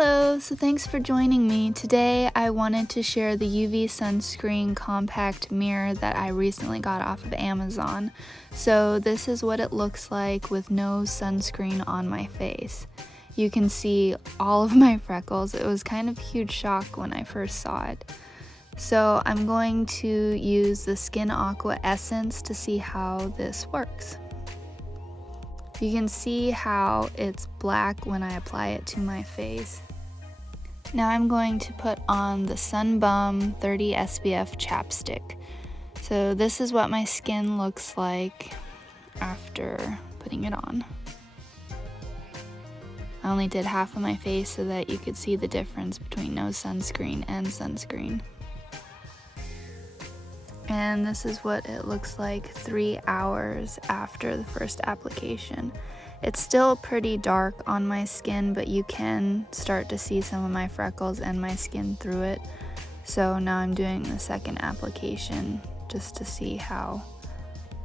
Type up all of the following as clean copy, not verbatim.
Hello, so thanks for joining me. Today I wanted to share the UV sunscreen compact mirror that I recently got off of Amazon. So this is what it looks like with no sunscreen on my face. You can see all of my freckles. It was kind of a huge shock when I first saw it. So I'm going to use the Skin Aqua Essence to see how this works. You can see how it's black when I apply it to my face. Now I'm going to put on the SunBum 30 SPF chapstick. So this is what my skin looks like after putting it on. I only did half of my face so that you could see the difference between no sunscreen and sunscreen. And this is what it looks like 3 hours after the first application. It's still pretty dark on my skin, but you can start to see some of my freckles and my skin through it. So now I'm doing the second application just to see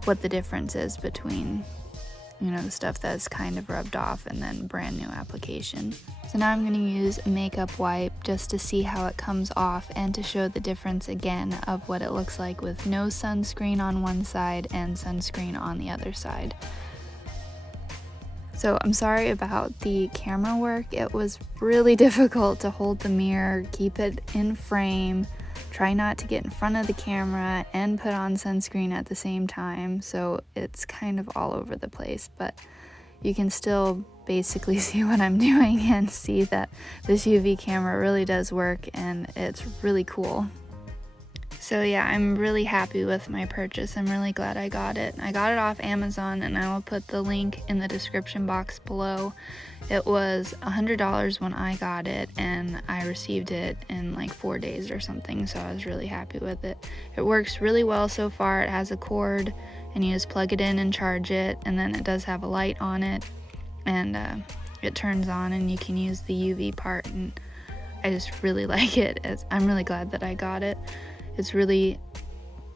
what the difference is between, the stuff that's kind of rubbed off and then brand new application. So now I'm going to use a makeup wipe just to see how it comes off and to show the difference again of what it looks like with no sunscreen on one side and sunscreen on the other side. So I'm sorry about the camera work. It was really difficult to hold the mirror, keep it in frame, try not to get in front of the camera, and put on sunscreen at the same time. So it's kind of all over the place, but you can still basically see what I'm doing and see that this UV camera really does work and it's really cool. So yeah, I'm really happy with my purchase. I'm really glad I got it. I got it off Amazon and I will put the link in the description box below. It was $100 when I got it and I received it in like 4 days or something, so I was really happy with it. It works really well so far. It has a cord and you just plug it in and charge it, and then it does have a light on it and it turns on and you can use the UV part, and I just really like it. I'm really glad that I got it. It's really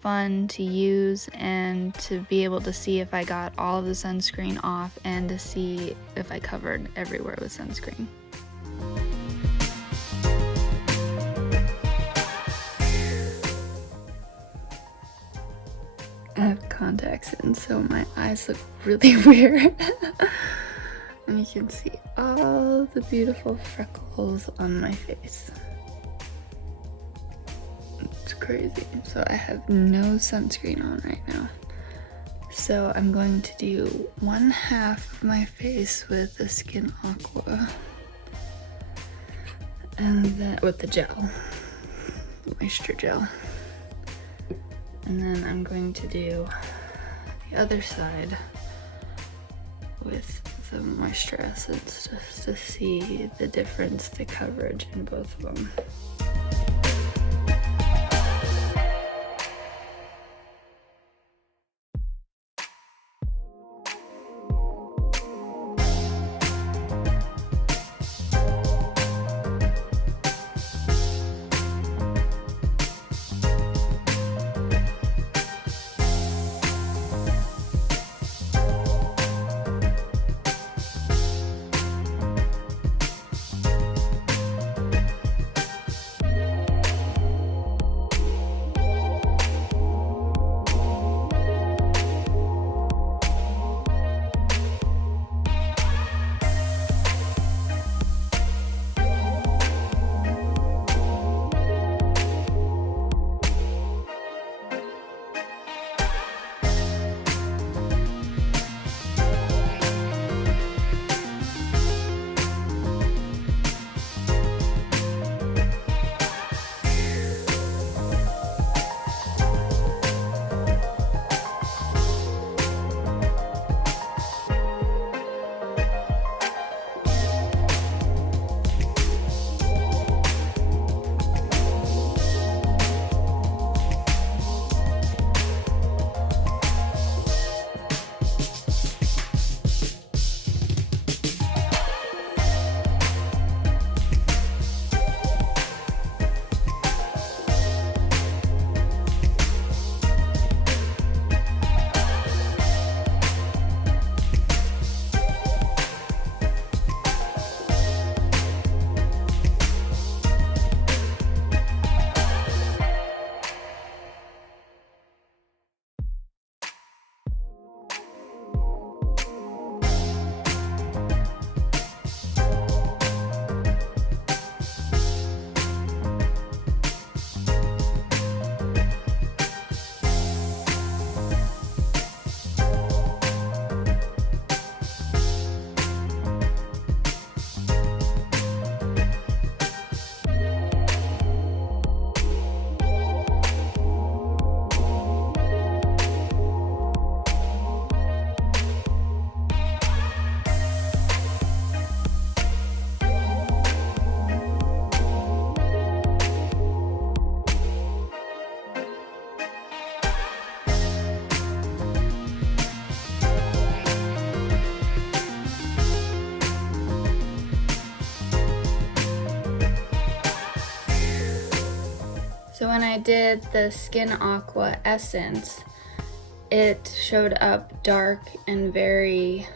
fun to use and to be able to see if I got all of the sunscreen off and to see if I covered everywhere with sunscreen. I have contacts in, so my eyes look really weird. And you can see all the beautiful freckles on my face. It's crazy. So I have no sunscreen on right now. So I'm going to do 1/2 of my face with the Skin Aqua. And then with the gel, the moisture gel. And then I'm going to do the other side with the moisture essence just to see the difference, the coverage in both of them. when I did the Skin Aqua Essence, it showed up dark and very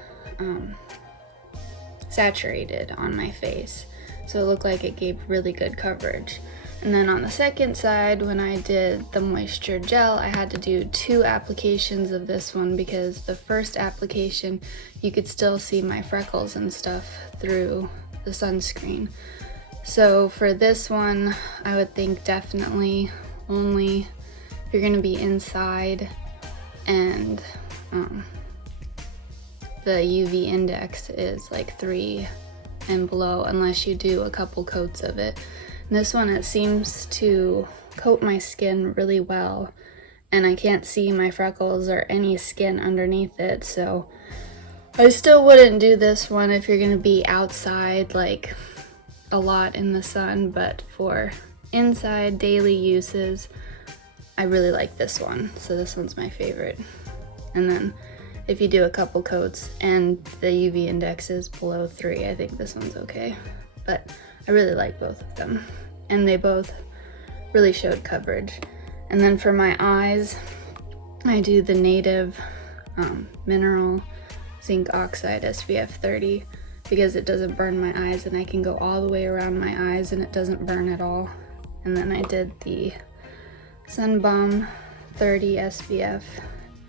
saturated on my face. So it looked like it gave really good coverage. And then on the second side, when I did the moisture gel, I had to do 2 applications of this one because the first application, you could still see my freckles and stuff through the sunscreen. So for this one, I would think definitely only if you're gonna be inside and the UV index is like 3 and below, unless you do a couple coats of it. And this one, it seems to coat my skin really well, and I can't see my freckles or any skin underneath it, so I still wouldn't do this one if you're gonna be outside like a lot in the sun, but for inside daily uses, I really like this one. So this one's my favorite. And then if you do a couple coats and the UV index is below 3, I think this one's okay. But I really like both of them. And they both really showed coverage. And then for my eyes, I do the Native Mineral Zinc Oxide SPF 30 because it doesn't burn my eyes, and I can go all the way around my eyes and it doesn't burn at all. And then I did the SunBum 30 SPF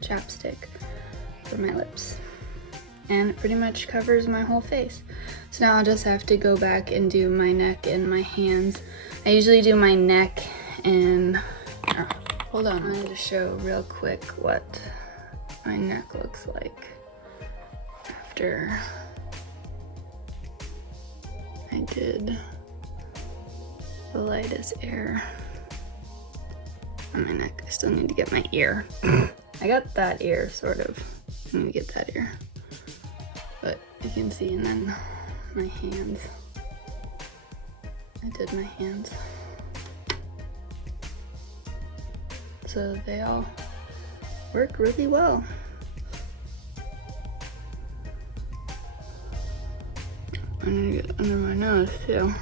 chapstick for my lips, and it pretty much covers my whole face. So now I'll just have to go back and do my neck and my hands. I usually do my neck and hold on, I'm gonna show real quick what my neck looks like after I did the lightest air on my neck. I still need to get my ear. I got that ear, sort of. I need to get that ear. But you can see, and then my hands. I did my hands. So they all work really well. I'm gonna get under my nose too.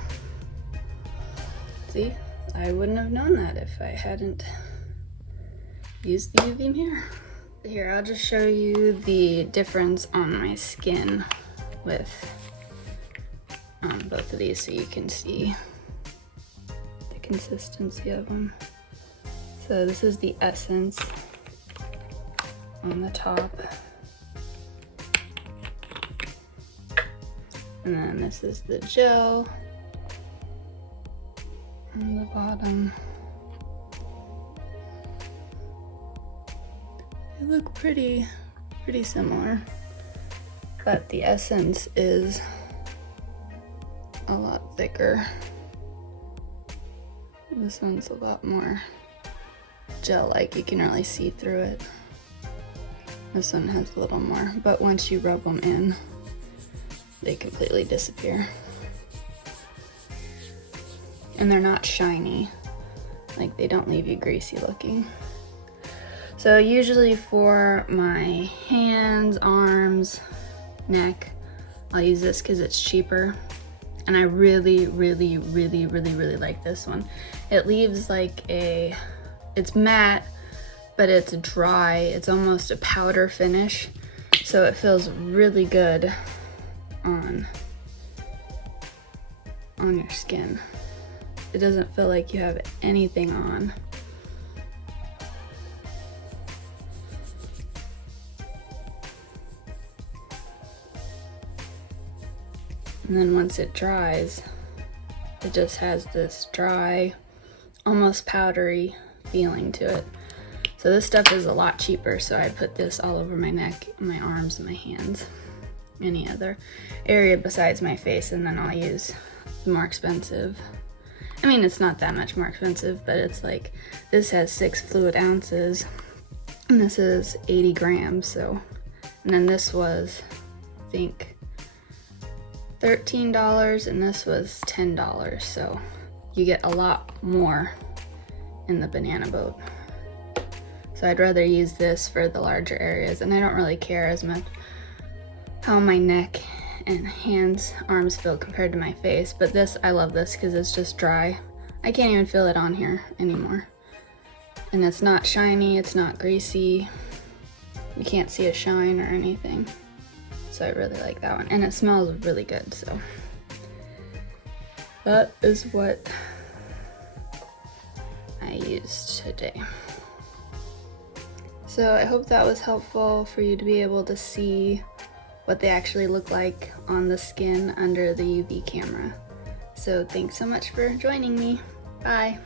See, I wouldn't have known that if I hadn't used the UV mirror. Here, I'll just show you the difference on my skin with both of these so you can see the consistency of them. So this is the Essence on the top. And then this is the gel on the bottom. They look pretty similar, but the Essence is a lot thicker. This one's a lot more gel-like. You can really see through it. This one has a little more, but once you rub them in, they completely disappear. And they're not shiny, like they don't leave you greasy looking. So usually for my hands, arms, neck, I'll use this because it's cheaper. And I really like this one. It leaves like it's matte, but it's dry. It's almost a powder finish. So it feels really good on your skin. It doesn't feel like you have anything on. And then once it dries, it just has this dry, almost powdery feeling to it. So this stuff is a lot cheaper, so I put this all over my neck, my arms, and my hands. Any other area besides my face, and then I'll use the more expensive. I mean, it's not that much more expensive, but it's like, this has 6 fluid ounces, and this is 80 grams, so. And then this was, I think, $13, and this was $10, so you get a lot more in the banana boat. So I'd rather use this for the larger areas, and I don't really care as much how my neck and hands, arms feel compared to my face, but this, I love this because it's just dry. I can't even feel it on here anymore. And it's not shiny, it's not greasy. You can't see a shine or anything. So I really like that one. And it smells really good, so. That is what I used today. So I hope that was helpful for you to be able to see what they actually look like on the skin under the UV camera. So thanks so much for joining me. Bye.